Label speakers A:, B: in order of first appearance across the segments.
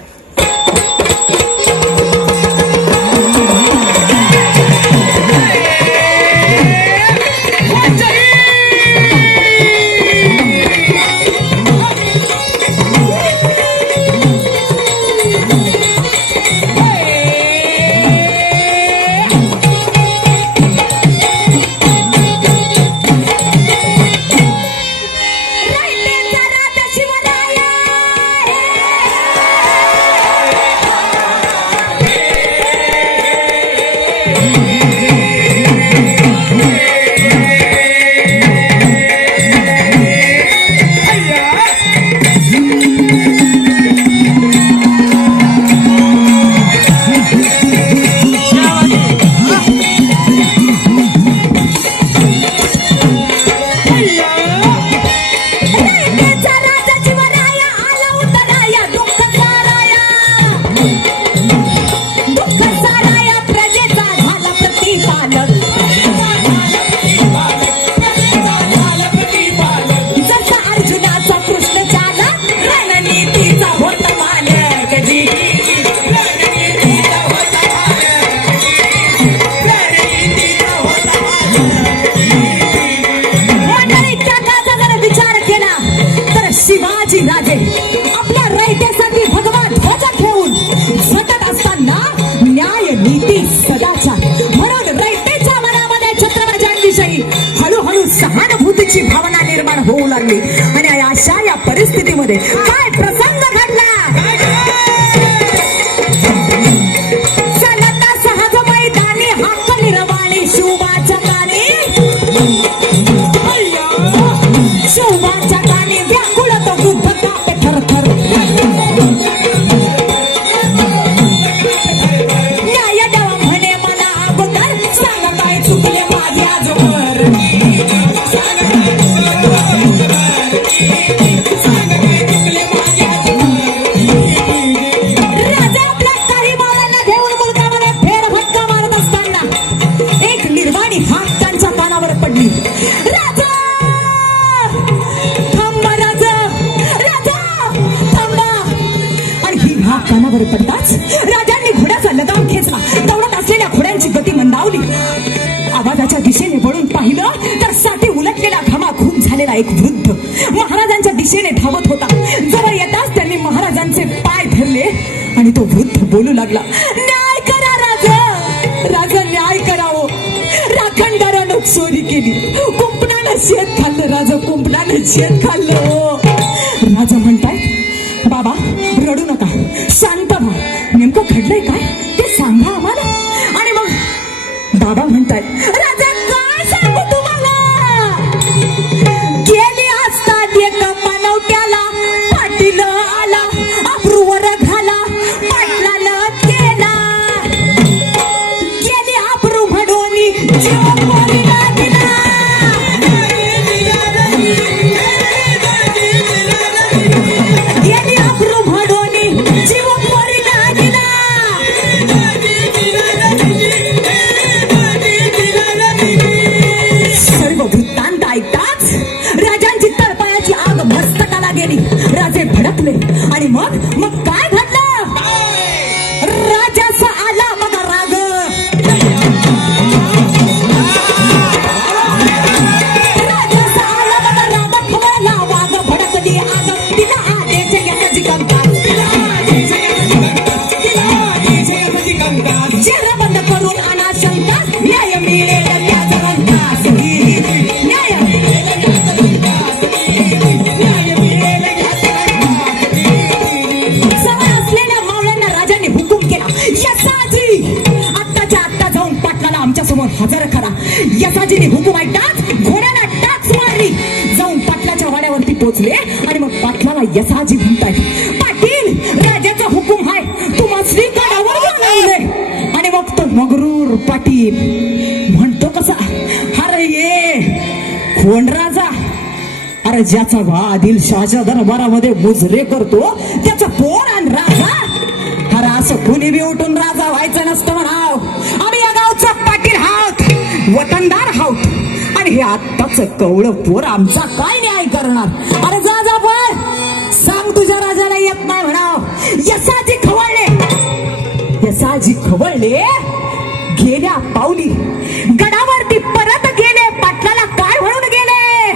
A: Perfect. भावना निर्माण होऊ लागली. आणि अशा या परिस्थितीमध्ये काय कानावर पडताच राजांनी घोड्याचा लगाम खेचला दौडत असलेल्या घोड्यांची गती मंदावली. आवाजाच्या दिशेने वळून पाहिलं तर साठी उलटलेला घामाघूम झालेला एक वृद्ध. महाराजांच्या दिशेने धावत होता. जवळ येताच त्यांनी महाराजांचे पाय धरले आणि तो वृद्ध बोलू लागला न्याय करा राजा! राजा न्याय करावं. राखणदारानं चोरी केली. कुंपणानं शेत खाल्लं राजा कुंपणानं शेत खाल्लं. राजा म्हणजे रडू नका. शांत व्हा. नेमकं घडलंय काय? ते सांगा आम्हाला. आणि मग बाबा म्हणताय वाड्यावरती आणि मग पाटलाला यसाजी म्हणताय पाटील राजाचा हुकूम आहे तुम्हा श्रीगडावर बोलावलंय आणि मग तो मगरूर पाटील म्हणतो कसा अरे ये कोण राजा? अरे ज्याचा वा आदिल आदिलशाहच्या दरबारामध्ये मुजरे करतो त्याचा कोण आणि राजा. अरे असं कुणी बी उठून राजा व्हायचं नसतं म्हणाव. आम्ही या गावचा पाटील हात वतनदार हात आणि हे आत्ताच कवळ पोर आमचा काय न्याय करणार? खवळले गेल्या पावली. गडावरती परत गेले पाटलाला काय म्हणून गेले.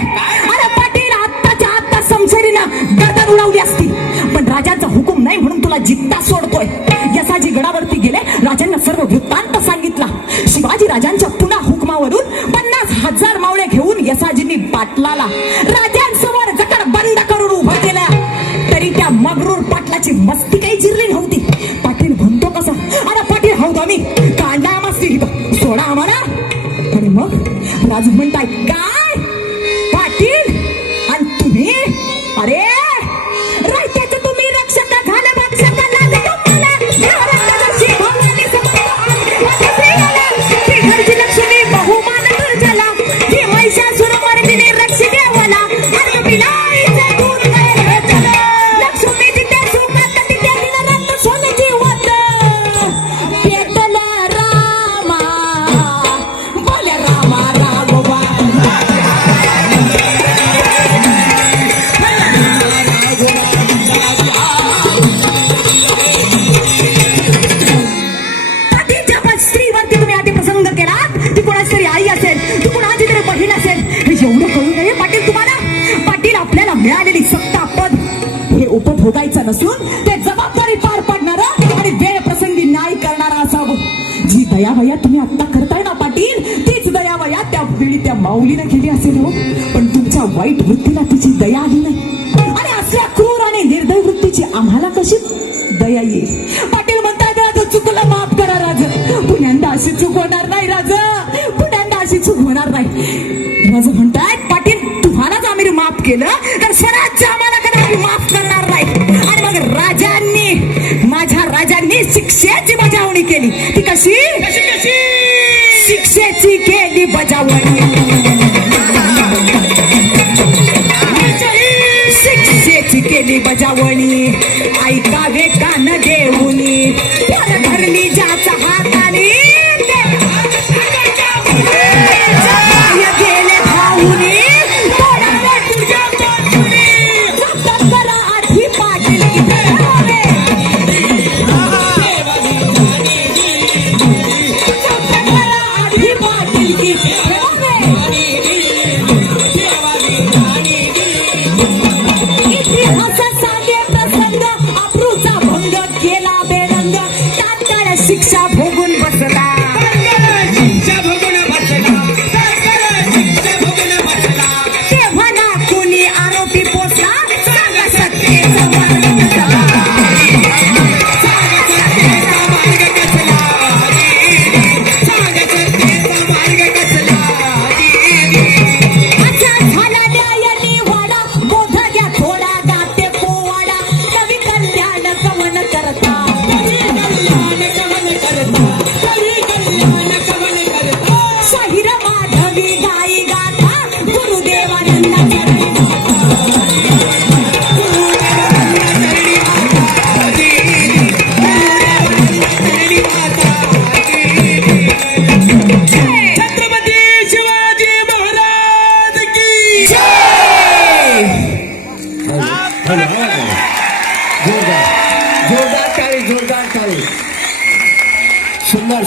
A: अरे पाटील आत्ताच्या आत्ता समशेरीनं गर्दन उडवली असती. पण राजांचा हुकूम नाही म्हणून तुला जित्ता सोडतोय. यसाजी गडावरती गेले राजांना सर्व वृत्तांत सांगितला. शिवाजी राजांच्या पुन्हा हुकमावरून पन्नास हजार मावळे घेऊन यसाजींनी पाटलाला राजांसमोर जकर बंद करून उभं केलं. तरी त्या मगरूर पाटलाची मस्ती हे नसून ते जबाबदारी पार पाडणार आणि वेळ प्रसंगी न्याय करणारा असावं. जी दयावया तुम्ही आता करताय ना पाटील तीच दयावया त्या वेळी त्या माऊलीनं केली असेल हो. पण तुमच्या वाईट वृत्तीला तिची दया आली नाही. आणि असल्या क्रूर आणि निर्दय वृत्तीची आम्हाला कशी दया येईल? पाटील म्हणताय राज चुकला माफ करा राज. पुण्यांदा अशी चूक होणार नाही राज. पुण्यांदा अशी चूक होणार नाही. राज म्हणताय पाटील तुम्हालाच आम्ही माफ केलं तर स्वराज्य आम्हाला कधी माफ करणार राजांनी शिक्षेची बजावणी केली ती कशी? शिक्षेची केली बजावणी. शिक्षेची केली बजावणी. ऐकावे कान देऊनी. पण धरली ज्याच्या हाताने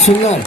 B: 정말